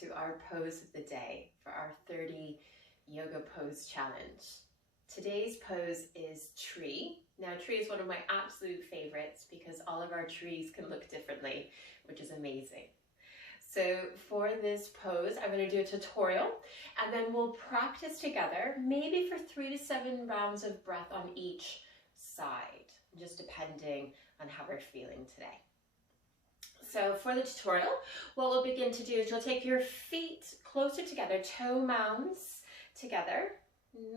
to our pose of the day for our 30 yoga pose challenge. Today's pose is tree. Now, tree is one of my absolute favorites because all of our trees can look differently, which is amazing. So for this pose, I'm going to do a tutorial and then we'll practice together, maybe for 3 to 7 rounds of breath on each side, just depending on how we're feeling today. So for the tutorial, what we'll begin to do is you'll take your feet closer together, toe mounds together,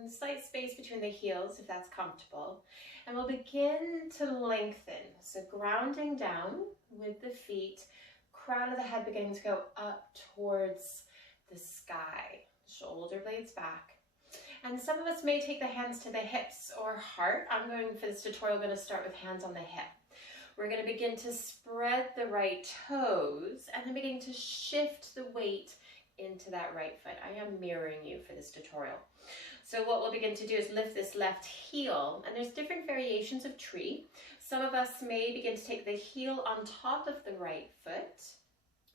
slight space between the heels if that's comfortable, and we'll begin to lengthen. So grounding down with the feet, crown of the head beginning to go up towards the sky, shoulder blades back. And some of us may take the hands to the hips or heart. I'm going for this tutorial, going to start with hands on the hip. We're going to begin to spread the right toes and then begin to shift the weight into that right foot. I am mirroring you for this tutorial. So what we'll begin to do is lift this left heel, and there's different variations of tree. Some of us may begin to take the heel on top of the right foot,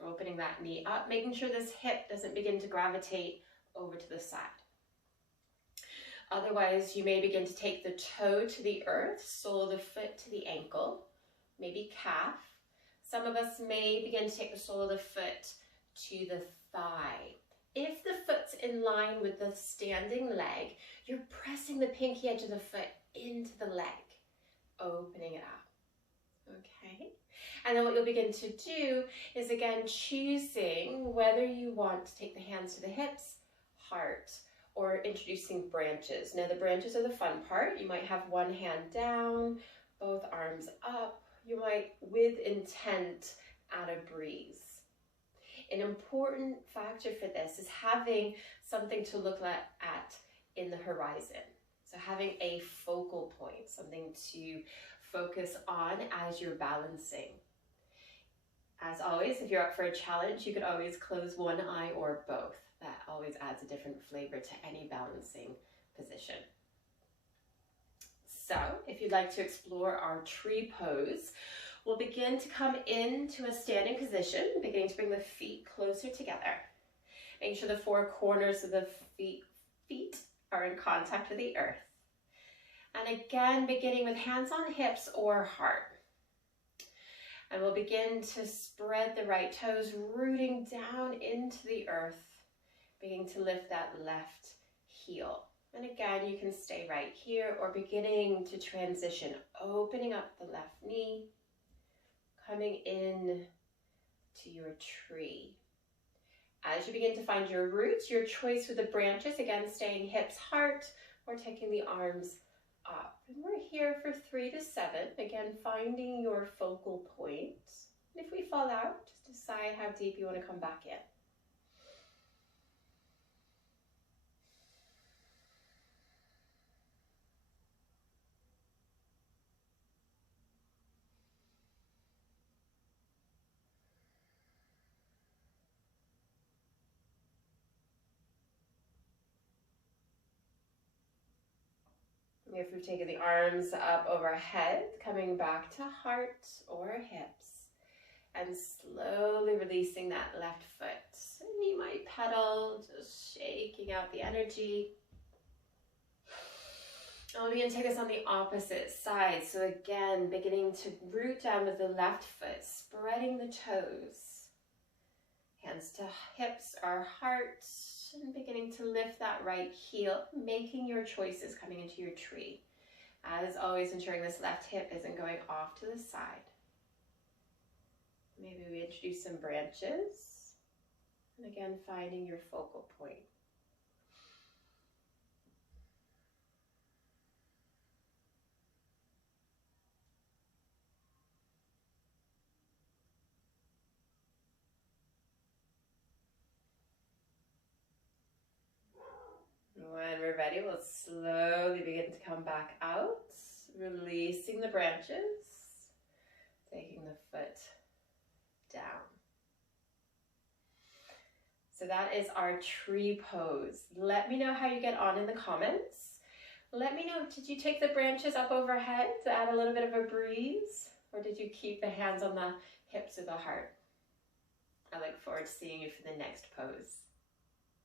opening that knee up, making sure this hip doesn't begin to gravitate over to the side. Otherwise, you may begin to take the toe to the earth, sole of the foot to the ankle, maybe calf. Some of us may begin to take the sole of the foot to the thigh. If the foot's in line with the standing leg, you're pressing the pinky edge of the foot into the leg, opening it up. Okay? And then what you'll begin to do is again choosing whether you want to take the hands to the hips, heart, or introducing branches. Now the branches are the fun part. You might have one hand down, both arms up. You might, with intent, add a breeze. An important factor for this is having something to look at in the horizon. So having a focal point, something to focus on as you're balancing. As always, if you're up for a challenge, you could always close one eye or both. That always adds a different flavor to any balancing position. So if you'd like to explore our tree pose, we'll begin to come into a standing position, beginning to bring the feet closer together. Making sure the 4 corners of the feet are in contact with the earth. And again, beginning with hands on hips or heart. And we'll begin to spread the right toes, rooting down into the earth, beginning to lift that left heel. And again, you can stay right here or beginning to transition, opening up the left knee, coming in to your tree. As you begin to find your roots, your choice with the branches, again, staying hips, heart, or taking the arms up. And we're here for 3 to 7, again, finding your focal point. And if we fall out, just decide how deep you want to come back in. If we've taken the arms up overhead, coming back to heart or hips, and slowly releasing that left foot. And you might pedal, just shaking out the energy. And we'll begin to take this on the opposite side. So again, beginning to root down with the left foot, spreading the toes. Hands to hips or heart, and beginning to lift that right heel, making your choices coming into your tree. As always, ensuring this left hip isn't going off to the side. Maybe we introduce some branches, and again, finding your focal point. When we're ready, we'll slowly begin to come back out, releasing the branches, taking the foot down. So that is our tree pose. Let me know how you get on in the comments. Let me know, did you take the branches up overhead to add a little bit of a breeze? Or did you keep the hands on the hips or the heart? I look forward to seeing you for the next pose.